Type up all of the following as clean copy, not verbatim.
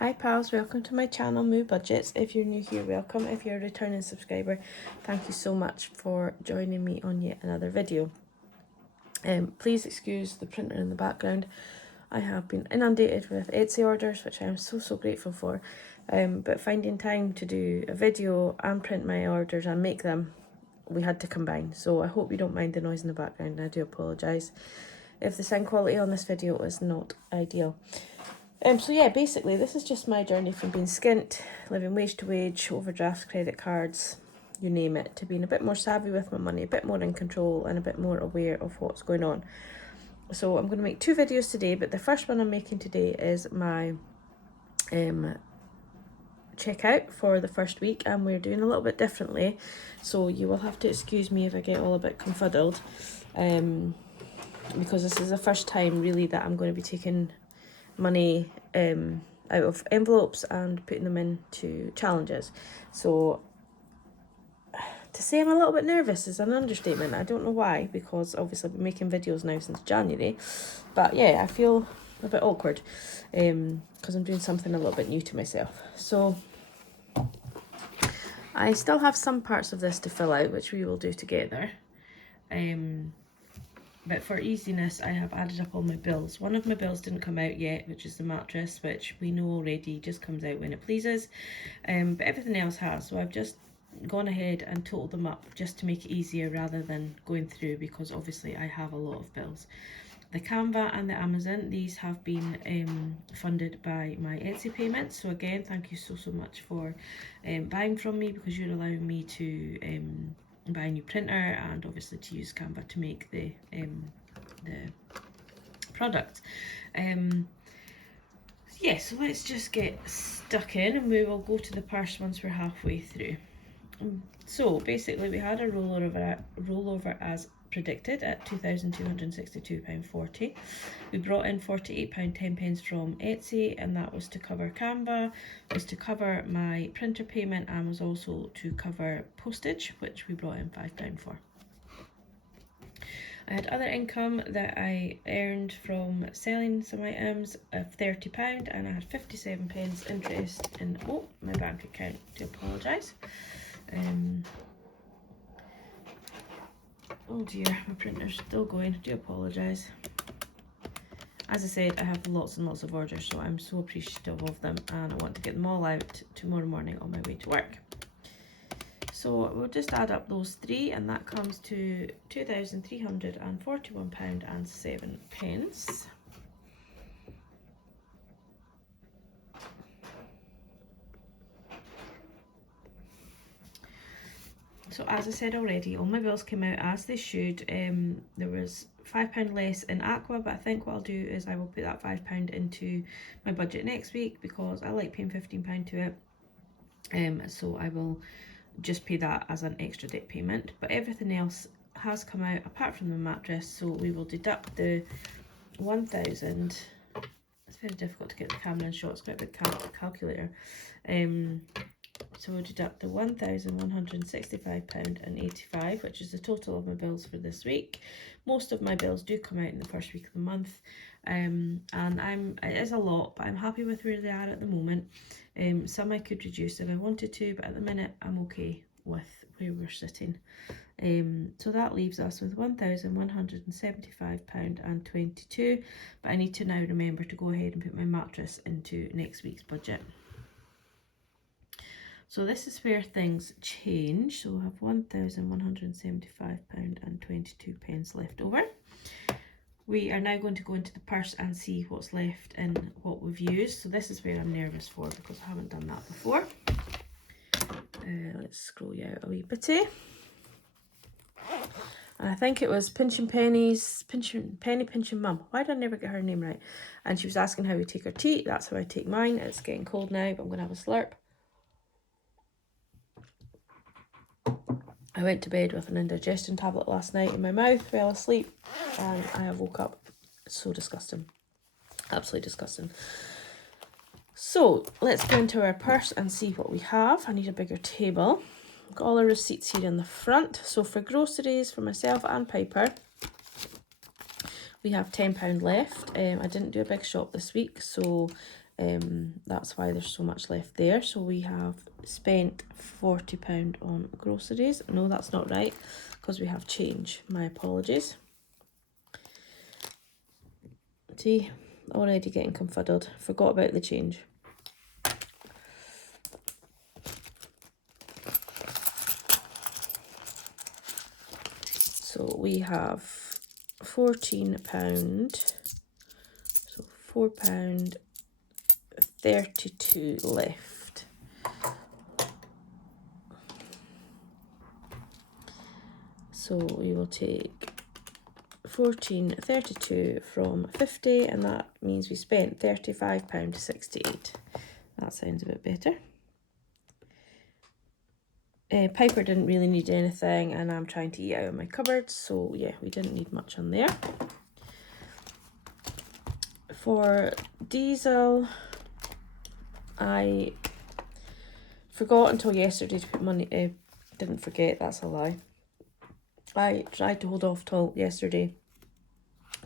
Hi pals, welcome to my channel Moo Budgets. If you're new here, welcome. If you're a returning subscriber, thank you so much for joining me on yet another video. Please excuse the printer in the background. I have been inundated with Etsy orders, which I am so grateful for. But finding time to do a video and print my orders and make them, we had to combine. So I hope you don't mind the noise in the background. I do apologise if the sound quality on this video is not ideal. So yeah, basically this is just my journey from being skint, living wage to wage, overdrafts, credit cards, you name it, to being a bit more savvy with my money, a bit more in control and a bit more aware of what's going on. So I'm going to make two videos today, but the first one I'm making today is my checkout for the first week, and we're doing a little bit differently, so you will have to excuse me if I get all a bit confuddled, because this is the first time really that I'm going to be taking money out of envelopes and putting them into challenges. So to say I'm a little bit nervous is an understatement. I don't know why, because obviously I've been making videos now since January, but yeah, I feel a bit awkward because I'm doing something a little bit new to myself. So I still have some parts of this to fill out, which we will do together. But for easiness, I have added up all my bills. One of my bills didn't come out yet, which is the mattress, which we know already just comes out when it pleases. But everything else has. So I've just gone ahead and totaled them up just to make it easier rather than going through, because obviously I have a lot of bills. The Canva and the Amazon, these have been funded by my Etsy payments. So again, thank you so much for buying from me, because you're allowing me to buy a new printer and obviously to use Canva to make the product. Yeah, so let's just get stuck in and we will go to the purse once we're halfway through. So basically we had a rollover as predicted at £2,262.40. We brought in £48.10 from Etsy, and that was to cover Canva, was to cover my printer payment, and was also to cover postage, which we brought in £5 for. I had other income that I earned from selling some items of £30, and I had 57p interest in my bank account. To apologise. Oh dear, my printer's still going. I do apologise. As I said, I have lots and lots of orders, so I'm so appreciative of them, and I want to get them all out tomorrow morning on my way to work. So we'll just add up those three, and that comes to £2,341.07. So as I said already, all my bills came out as they should. There was £5 less in Aqua, but I think what I'll do is I will put that £5 into my budget next week, because I like paying £15 to it. So I will just pay that as an extra debt payment. But everything else has come out apart from the mattress, so we will deduct the 1,000. It's very difficult to get the camera in shot, it's quite a big calculator. So we'll deduct the £1,165.85, which is the total of my bills for this week. Most of my bills do come out in the first week of the month, and it is a lot, but I'm happy with where they are at the moment. Some I could reduce if I wanted to, but at the minute I'm okay with where we're sitting. So that leaves us with £1,175.22, but I need to now remember to go ahead and put my mattress into next week's budget. So this is where things change. So we'll have £1,175.22 left over. We are now going to go into the purse and see what's left and what we've used. So this is where I'm nervous for, because I haven't done that before. Let's scroll you out a wee bitty. And I think it was Penny Pinching Mum. Why did I never get her name right? And she was asking how we take her tea. That's how I take mine. It's getting cold now, but I'm going to have a slurp. I went to bed with an indigestion tablet last night in my mouth, fell asleep, and I have woke up. It's so disgusting. Absolutely disgusting. So let's go into our purse and see what we have. I need a bigger table. I've got all our receipts here in the front. So for groceries for myself and Piper, we have £10 left. I didn't do a big shop this week, so That's why there's so much left there. So we have spent £40 on groceries. No, that's not right, because we have change. My apologies. See, already getting confuddled. Forgot about the change. So we have £14, so £4.32 left. So we will take 14.32 from 50, and that means we spent £35.68. That sounds a bit better. Piper didn't really need anything, and I'm trying to eat out of my cupboard, so yeah, we didn't need much on there. For diesel, I forgot until yesterday to put money, didn't forget, that's a lie. I tried to hold off till yesterday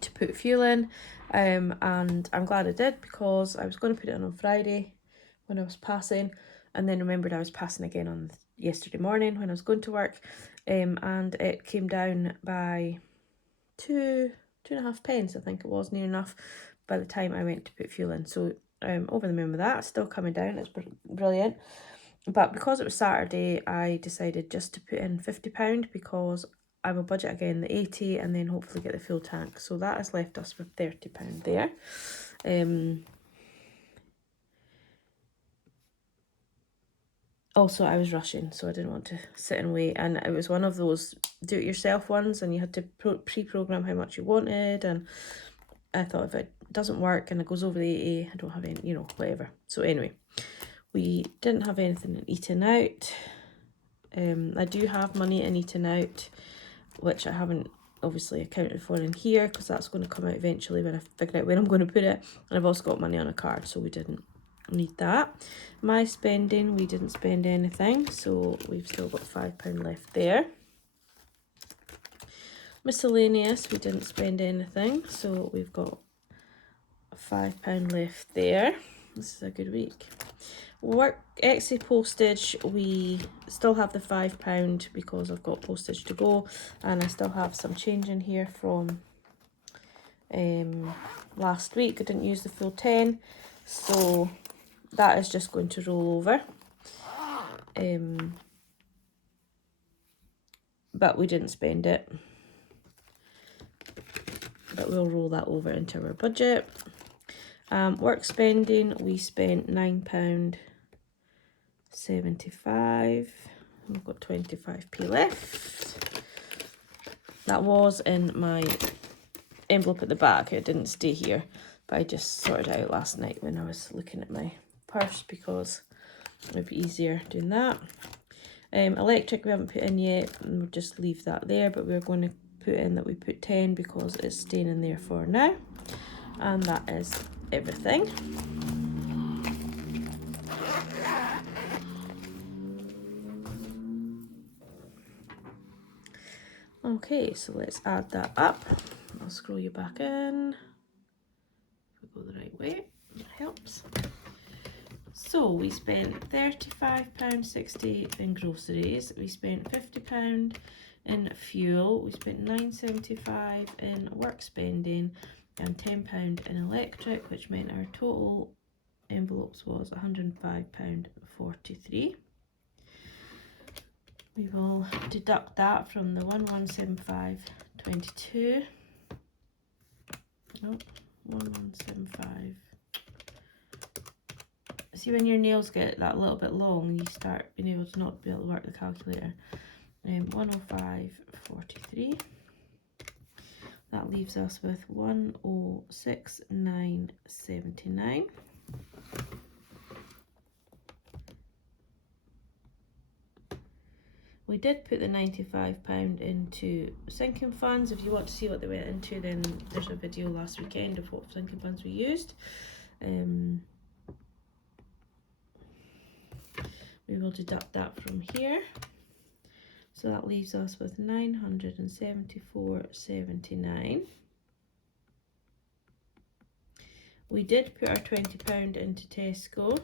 to put fuel in, and I'm glad I did, because I was going to put it in on Friday when I was passing, and then remembered I was passing again on yesterday morning when I was going to work, and it came down by 2.5 pence, I think it was, near enough, by the time I went to put fuel in. So over the moon with that. It's still coming down, it's brilliant. But because it was Saturday, I decided just to put in £50, because I will budget again the 80 and then hopefully get the full tank. So that has left us with £30 there. Also, I was rushing, so I didn't want to sit and wait, and it was one of those do-it-yourself ones, and you had to pre-program how much you wanted, and I thought if it doesn't work and it goes over the 80, I don't have any, you know, whatever. So anyway, we didn't have anything in eating out. I do have money in eating out, which I haven't obviously accounted for in here, because that's going to come out eventually when I figure out where I'm going to put it. And I've also got money on a card, so we didn't need that. My spending, we didn't spend anything, so we've still got £5 left there. Miscellaneous, we didn't spend anything, so we've got £5 left there. This is a good week. Work extra postage, we still have the £5 because I've got postage to go, and I still have some change in here from last week. I didn't use the full 10, so that is just going to roll over. But we didn't spend it, but we'll roll that over into our budget. Work spending, we spent £9.75. We've got 25p left. That was in my envelope at the back. It didn't stay here, but I just sorted it out last night when I was looking at my purse, because it would be easier doing that. Electric we haven't put in yet, and we'll just leave that there, but we're going to put in that we put 10 because it's staying in there for now. And that is everything. Okay, so let's add that up. I'll scroll you back in. If we go the right way, that helps. So we spent £35.60 in groceries. We spent £50 in fuel. We spent £9.75 in work spending and £10 in electric, which meant our total envelopes was £105.43. We will deduct that from the 1175.22. Nope, 1175. See, when your nails get that little bit long, you start being able to not be able to work the calculator. 105.43. That leaves us with 106.979. We did put the £95 into sinking funds. If you want to see what they went into, then there's a video last weekend of what sinking funds we used. We will deduct that from here. So that leaves us with 974.79. we did put our £20 into Tesco.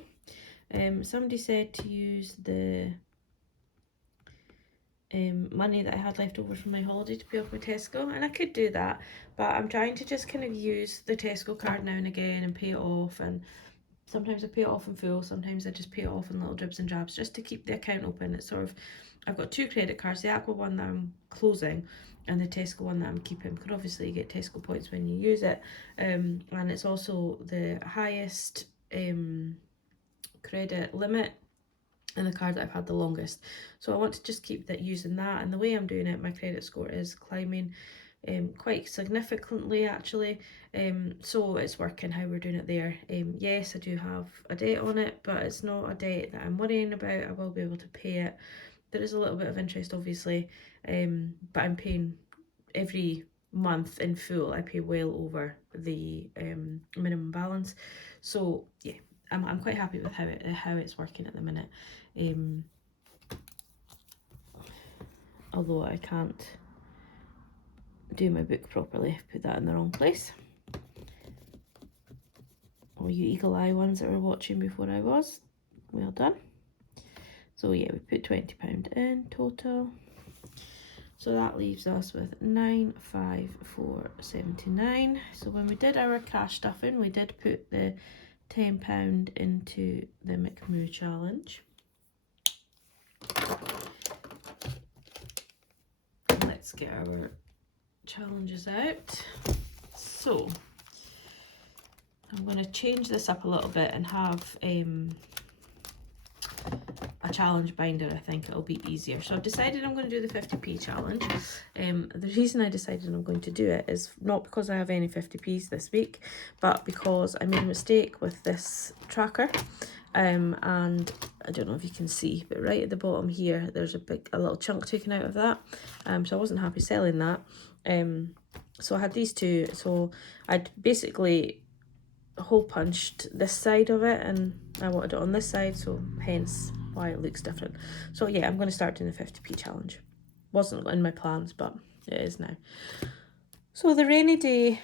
Somebody said to use the money that I had left over from my holiday to pay off my Tesco, and I could do that, but I'm trying to just kind of use the Tesco card now and again and pay it off, and sometimes I pay it off in full, sometimes I just pay it off in little dribs and drabs just to keep the account open. It's sort of, I've got 2 credit cards, the Aqua one that I'm closing and the Tesco one that I'm keeping, because obviously you get Tesco points when you use it, and it's also the highest credit limit and the card that I've had the longest. So I want to just keep that, using that, and the way I'm doing it, my credit score is climbing quite significantly actually, so it's working how we're doing it there. Yes, I do have a debt on it, but it's not a debt that I'm worrying about. I will be able to pay it. There is a little bit of interest obviously, but I'm paying every month in full. I pay well over the minimum balance, so yeah, I'm quite happy with how it's working at the minute. Although I can't do my book properly, put that in the wrong place. All you eagle eye ones that were watching before I was, well done. So yeah, we put £20 in total. So that leaves us with 954.79. So when we did our cash stuffing, we did put the £10 into the McMoo challenge. Let's get our challenges out. So I'm going to change this up a little bit and have a challenge binder. I think it'll be easier. So I've decided I'm going to do the 50p challenge. The reason I decided I'm going to do it is not because I have any 50p's this week, but because I made a mistake with this tracker. And I don't know if you can see, but right at the bottom here, there's a little chunk taken out of that. So I wasn't happy selling that. So I had these two. So I'd basically hole punched this side of it, and I wanted it on this side, so hence why it looks different. So yeah, I'm going to start doing the 50p challenge. Wasn't in my plans, but it is now. So the rainy day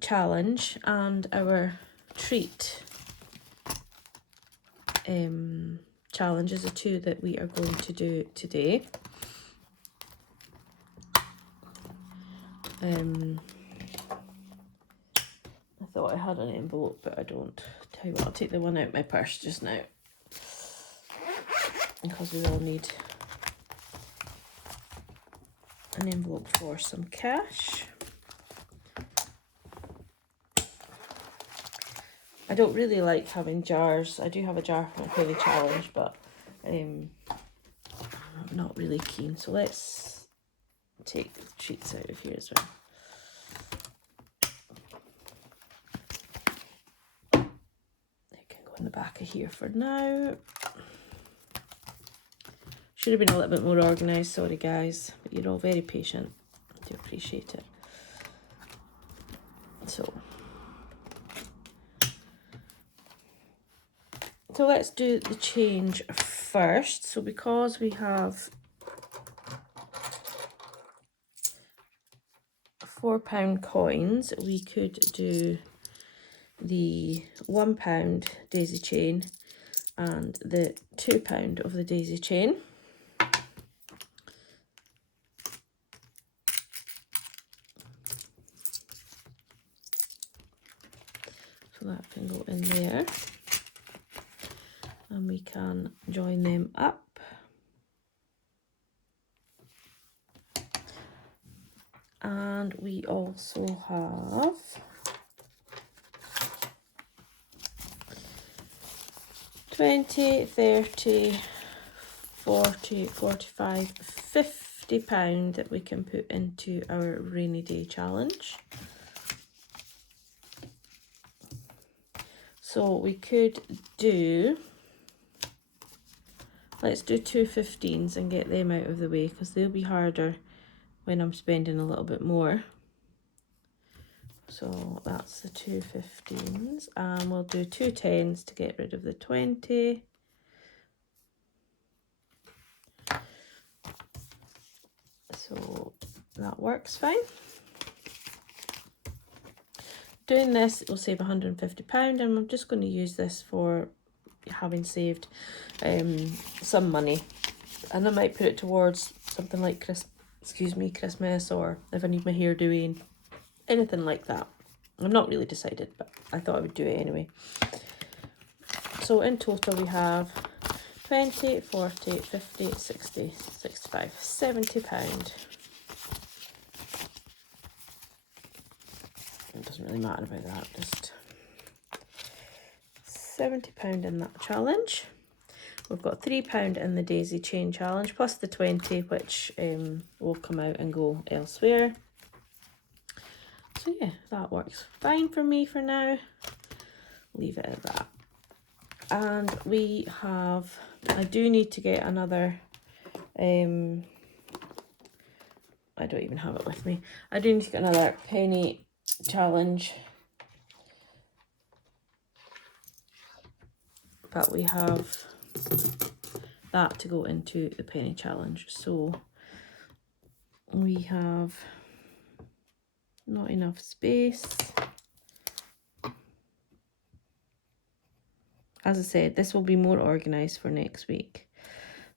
challenge and our treat challenge is the two that we are going to do today. I thought I had an envelope, but I don't. Tell you what, I'll take the one out of my purse just now, because we will need an envelope for some cash. I don't really like having jars. I do have a jar for my daily challenge, but I'm not really keen. So let's take the treats out of here as well. They can go in the back of here for now. Should have been a little bit more organised, sorry guys, but you're all very patient. I do appreciate it. So let's do the change first. So because we have £4 coins, we could do the £1 daisy chain and the £2 of the daisy chain. So that can go in there, and we can join them up. And we also have £20, £30, £40, £45, £50 that we can put into our rainy day challenge. So we could do, let's do 2 15s and get them out of the way, because they'll be harder when I'm spending a little bit more. So that's the 2 15s, and we'll do 2 10s to get rid of the 20. So that works fine. doing this will save £150, and I'm just going to use this for having saved some money, and I might put it towards something like Christmas, or if I need my hair doing, anything like that. I'm not really decided, but I thought I would do it anyway. So in total we have 20, 40, 50, 60, 65, £70. It doesn't really matter about that, just £70 in that challenge. We've got £3 in the daisy chain challenge, plus the 20, which will come out and go elsewhere. So yeah, that works fine for me for now. Leave it at that. And we have, I do need to get another, I don't even have it with me. I do need to get another penny challenge. But we have that to go into the penny challenge. So we have not enough space. As I said, this will be more organised for next week.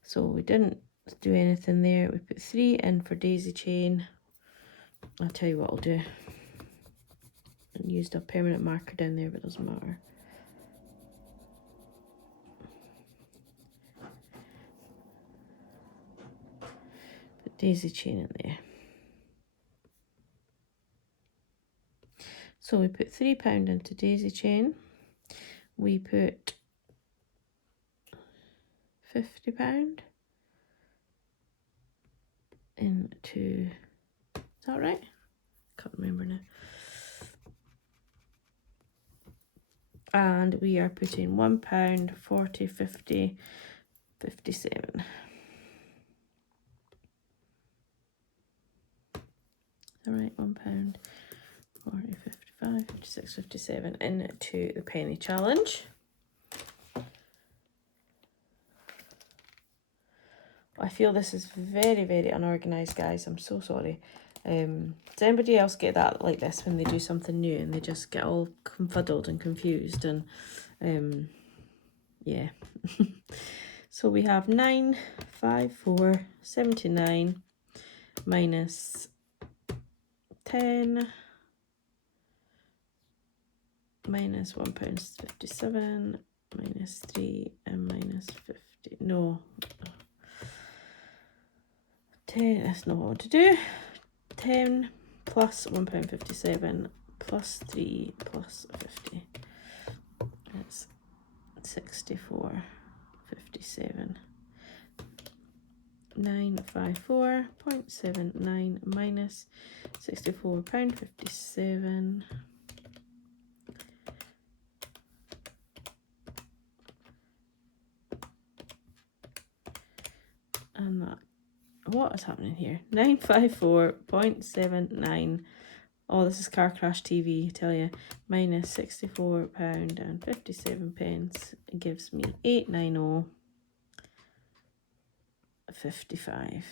So we didn't do anything there. We put 3 in for daisy chain. I'll tell you what I'll do. I used a permanent marker down there, but it doesn't matter. Put daisy chain in there. So we put £3 into daisy chain. We put £50 into, is that right? Can't remember now. And we are putting £1, 40, 50, 57. Is that right? £1, 40, 55, 56, 57 into the penny challenge. I feel this is very, very unorganised, guys. I'm so sorry. Does anybody else get that like this when they do something new and they just get all confuddled and confused? And yeah. So we have 954 79 minus 10 minus £1.57 minus 3 and minus 50. No. 10, that's not what I want to do. 10 plus £1.57 plus 3 plus 50. That's 64.57. 954.79 minus £64.57. And that, what is happening here? 954.79. Oh, this is Car Crash TV, I tell you. Minus £64.57 gives me 890.55,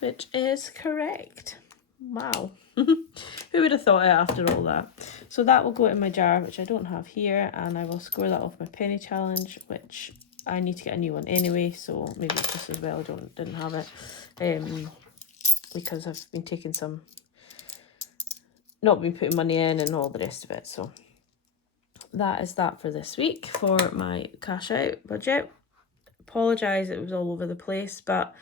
which is correct. Wow. Who would have thought it after all that? So that will go in my jar, which I don't have here, and I will score that off my penny challenge, which I need to get a new one anyway, so maybe it's just as well I didn't have it, because I've been taking some, not been putting money in and all the rest of it. So that is that for this week for my cash out budget. Apologise, it was all over the place, but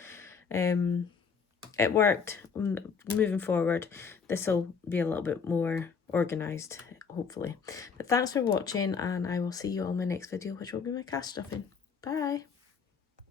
it worked. Moving forward, this will be a little bit more organised, hopefully. But thanks for watching, and I will see you on my next video, which will be my cash stuffing. Bye.